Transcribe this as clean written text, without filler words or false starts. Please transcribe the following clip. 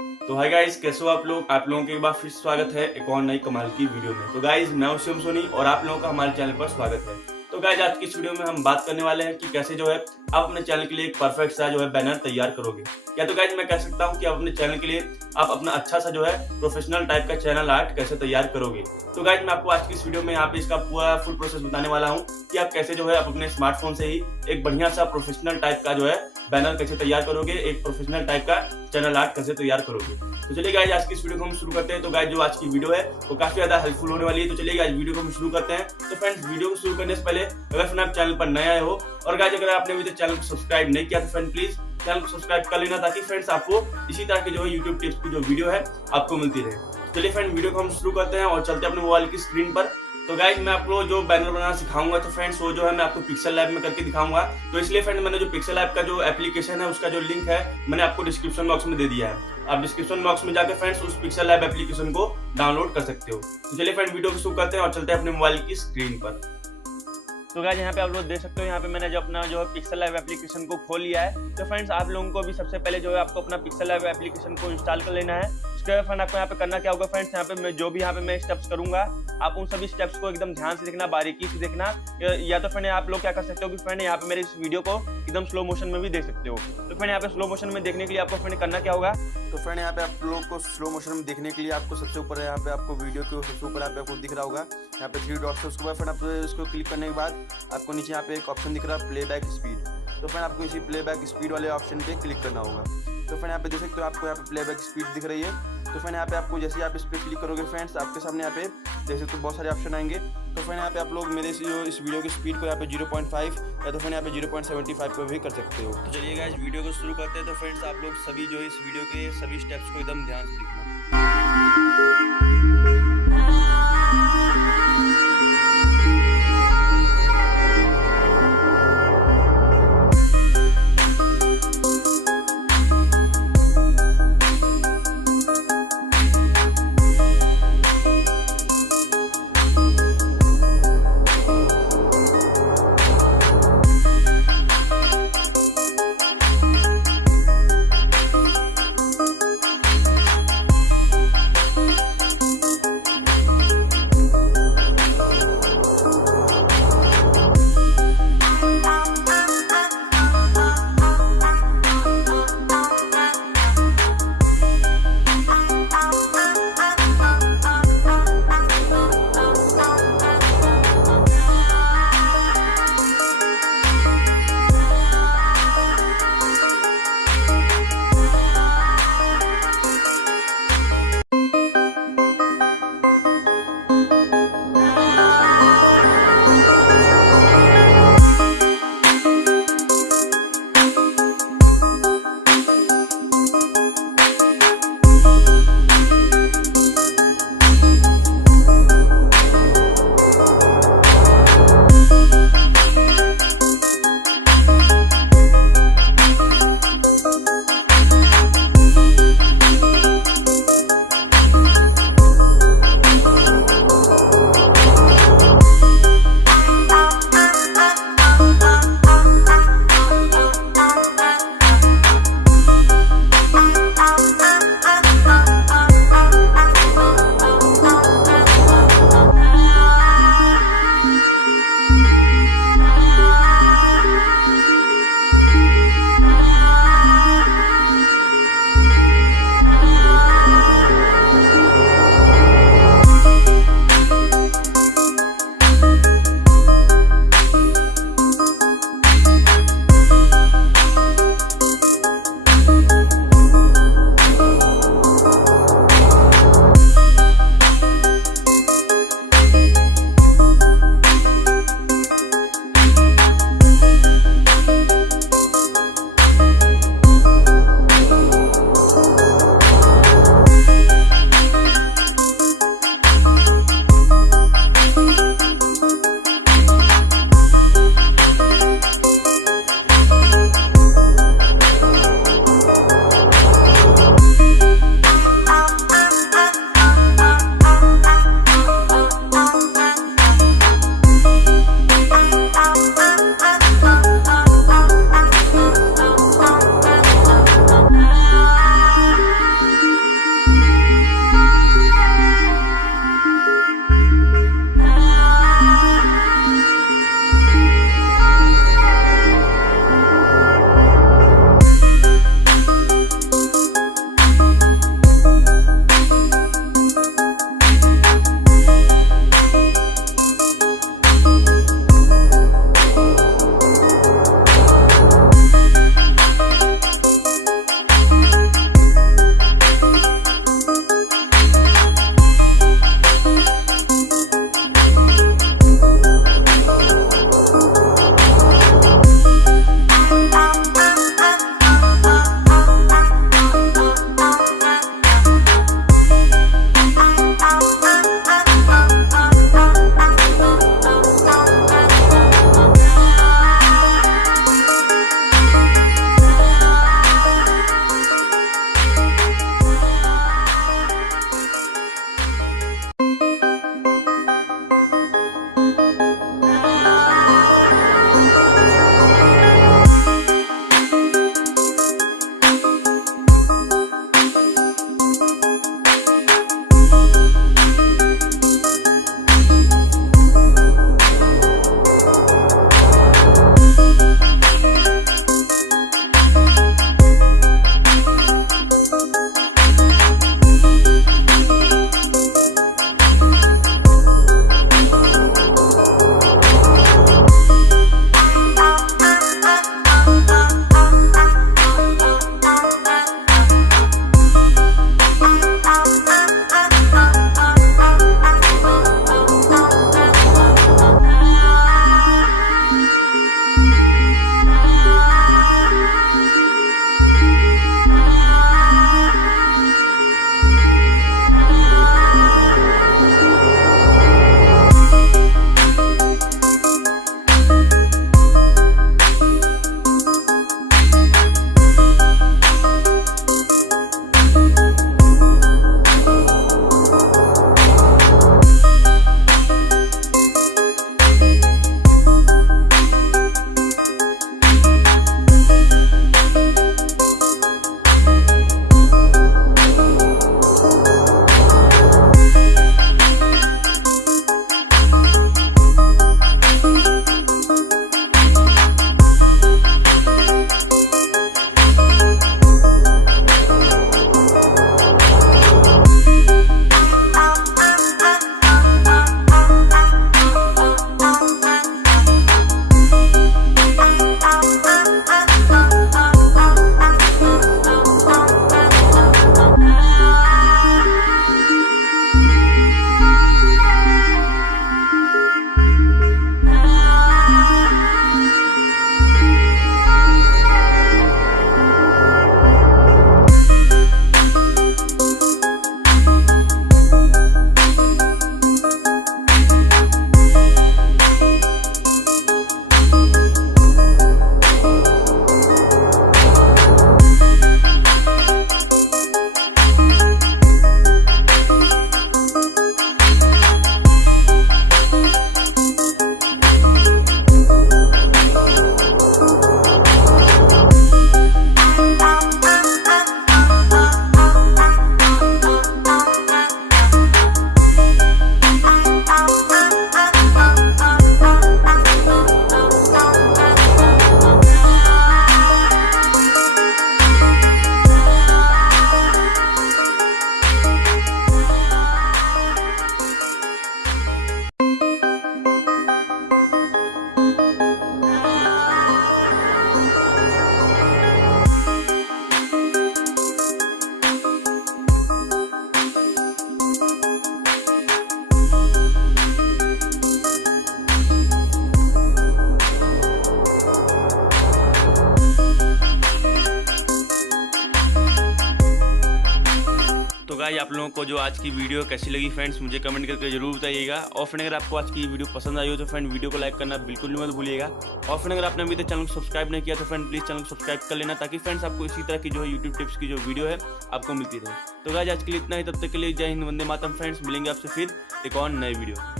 तो hi guys, कैसे हो आप लोग। आप लोगों के एक बार फिर स्वागत है एक और नई कमाल की वीडियो में। तो गाइस, मैं हूं शिव सोनी और आप लोगों का हमारे चैनल पर स्वागत है। तो गाइस, आज की इस वीडियो में हम बात करने वाले हैं कि कैसे जो है आप अपने चैनल के लिए एक परफेक्ट सा जो है बैनर तैयार करोगे। या तो गाइस मैं कह सकता हूं कि आप अपने चैनल के लिए आप अपना अच्छा सा जो है प्रोफेशनल टाइप का चैनल आर्ट कैसे तैयार करोगे। तो गाइस मैं आपको आज की इस वीडियो में यहाँ पे इसका पूरा फुल प्रोसेस बताने वाला हूँ कि आप कैसे जो है आप अपने स्मार्टफोन से ही एक बढ़िया सा प्रोफेशनल टाइप का जो है बैनर कैसे तैयार करोगे, एक प्रोफेशनल टाइप का चैनल आर्ट कैसे तैयार करोगे। तो चलिए गाइस, आज की इस वीडियो को हम शुरू करते हैं। तो गाइस, जो आज की वीडियो है वो काफी ज्यादा हेल्पफुल होने वाली है। तो चलिए गाइस, वीडियो को हम शुरू करते हैं। तो फ्रेंड्स, वीडियो को शुरू करने से पहले अगर फिर आप चैनल पर नए आए हो और गाइस अगर आपने अभी तक चैनल को सब्सक्राइब नहीं किया तो फ्रेंड प्लीज चैनल को सब्सक्राइब कर लेना, ताकि फ्रेंड्स आपको इसी तरह की जो है यूट्यूब टिप्स की जो वीडियो है आपको मिलती रहे। चलिए फ्रेंड, वीडियो को हम शुरू करते हैं और चलते हैं अपने मोबाइल की स्क्रीन पर। तो गाइस, मैं आपको जो बैनर बनाना सिखाऊंगा तो फ्रेंड्स वो जो है मैं आपको पिक्सल लैब में करके दिखाऊंगा। तो इसलिए फ्रेंड मैंने जो पिक्सल लैब का जो एप्लीकेशन है उसका जो लिंक है मैंने आपको डिस्क्रिप्शन बॉक्स में दे दिया है। आप डिस्क्रिप्शन बॉक्स में जाकर फ्रेंड्स उस पिक्सल लैब एप्लीकेशन को डाउनलोड कर सकते हो। तो चलिए फ्रेंड, वीडियो को शुरू करते हैं और चलते हैं अपने मोबाइल की स्क्रीन पर। तो गाइस, यहाँ पे आप लोग देख सकते हो, यहाँ पे मैंने जो अपना जो है पिक्सल लैब एप्लीकेशन को खोल लिया है। तो फ्रेंड्स, आप लोगों को भी सबसे पहले जो है आपको अपना पिक्सल लैब एप्लीकेशन को इंस्टॉल कर लेना है। उसके बाद फ्रेंड आपको यहाँ पे करना क्या होगा फ्रेंड्स, यहाँ पे मैं जो भी यहाँ पे मैं स्टेप्स करूंगा आप उन सभी स्टेप्स को एकदम ध्यान से देखना, बारीकी से देखना। या तो फ्रेंड आप लोग क्या कर सकते हो कि फ्रेंड यहाँ पे मेरे इस वीडियो को एकदम स्लो मोशन में भी देख सकते हो। तो फ्रेंड यहाँ पे स्लो मोशन में देखने के लिए आपको फ्रेंड करना क्या होगा। तो फ्रेंड यहाँ पे आप लोग को स्लो मोशन में देखने के लिए आपको सबसे ऊपर यहाँ पे आपको वीडियो के सबसे ऊपर यहाँ पे आपको दिख रहा होगा, यहाँ पे 3 डॉट्स है। उसके बाद फ्रेंड आप इसको क्लिक करने के बाद आपको नीचे यहाँ पे एक ऑप्शन दिख रहा है प्लेबैक स्पीड। तो फ्रेंड आपको इसी प्लेबैक स्पीड वाले ऑप्शन पे क्लिक करना होगा। तो फ्रेंड यहाँ पे देख सकते हो आपको यहाँ पे प्लेबैक स्पीड दिख रही है। तो फ्रेंड यहाँ पे आपको जैसे आप इस पर क्लिक करोगे फ्रेंड्स आपके सामने यहाँ पे देख सकते हो बहुत सारे ऑप्शन आएंगे। तो फ्रेंड यहाँ पे आप लोग मेरे इस वीडियो की स्पीड को यहाँ पे 0.5 या तो फ्रेंड यहाँ पे 0.75 पर भी कर सकते हो। तो चलिए गाइस, वीडियो को शुरू करते हैं। तो फ्रेंड्स आप लोग सभी जो इस वीडियो के सभी स्टेप्स को एकदम ध्यान से देखना। गाइस आप लोगों को जो आज की वीडियो कैसी लगी फ्रेंड्स मुझे कमेंट करके जरूर बताइएगा। और फ्रेंड अगर आपको आज की वीडियो पसंद आई हो तो फ्रेंड वीडियो को लाइक करना बिल्कुल भी मत भूलिएगा। और फ्रेंड अगर आपने अभी तक चैनल को सब्सक्राइब नहीं किया तो फ्रेंड प्लीज चैनल को सब्सक्राइब कर लेना, ताकि फ्रेंड्स आपको इसी तरह की जो है यूट्यूब टिप्स की जो वीडियो है आपको मिलती रहे। तो गाइस आज के लिए इतना ही, तब तक के लिए जय हिंद, वंदे मातरम फ्रेंड्स। मिलेंगे आपसे फिर एक और नई वीडियो।